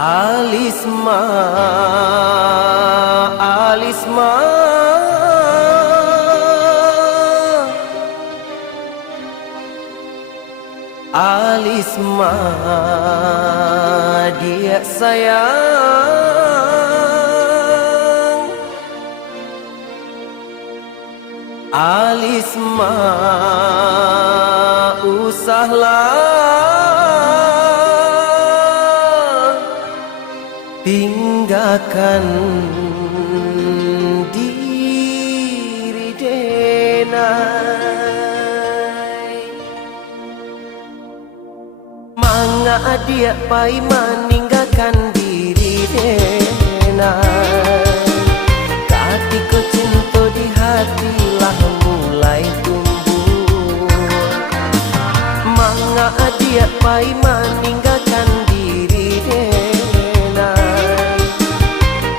Alisma, Alisma, Alisma, dia sayang. Alisma, usahlah tinggalkan diri denai. Manga dia pai meninggalkan diri denai. Katiko cinta di hati lah mulai tumbuh. Manga dia pai meninggalkan diri denai.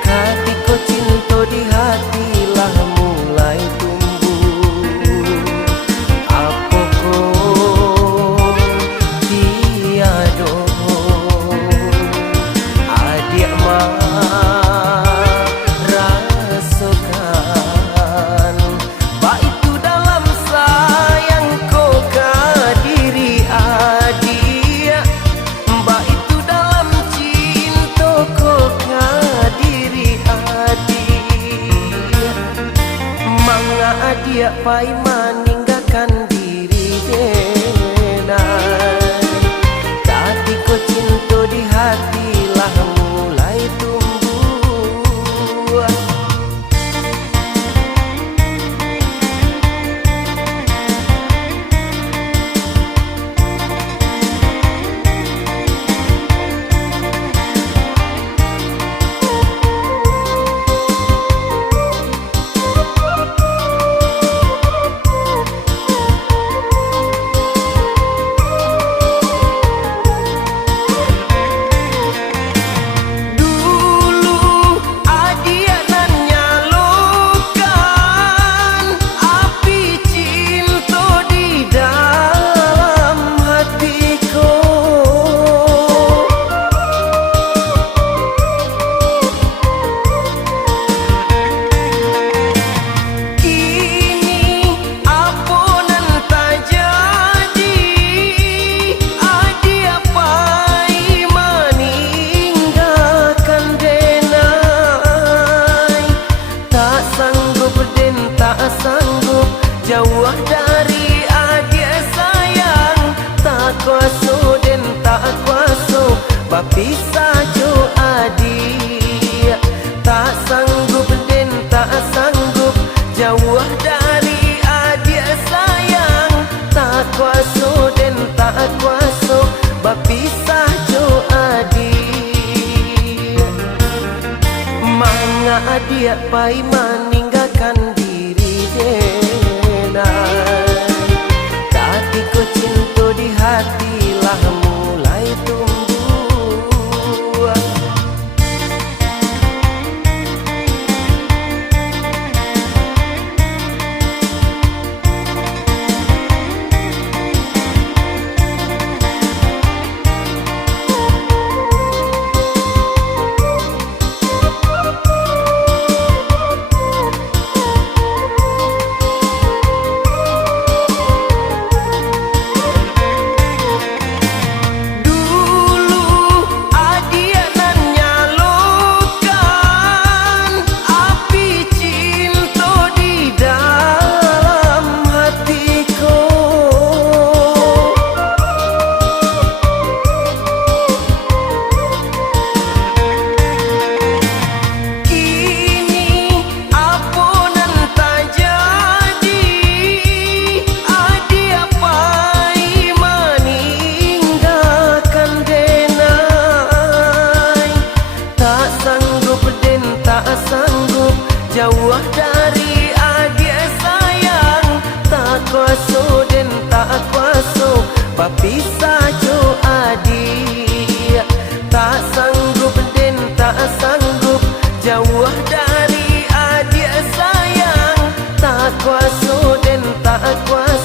Katiko cinta di hati lah mulai tumbuh. Apoko tiado adik rasakan baik itu dalam sayang kau ke diri adik, baik itu dalam cinta kau ke diri adik. Manga adik pai meninggalkan diri denai. Katiko cinta di hati lah mulai tumbuh. Jauh dari adik sayang, tak kuasa dan tak kuasa berpisah jo adik. Tak sanggup dan tak sanggup jauh dari adik sayang, tak kuasa dan tak kuasa berpisah jo adik. Manga adik pai meninggalkan diri denai. Katiko cinta di hati lah mulai tumbuh. Jauh dari adik sayang, tak kuasa dan tak kuasa berpisah jo adik. Tak sanggup dan tak sanggup jauh dari adik sayang, tak kuasa dan tak kuasa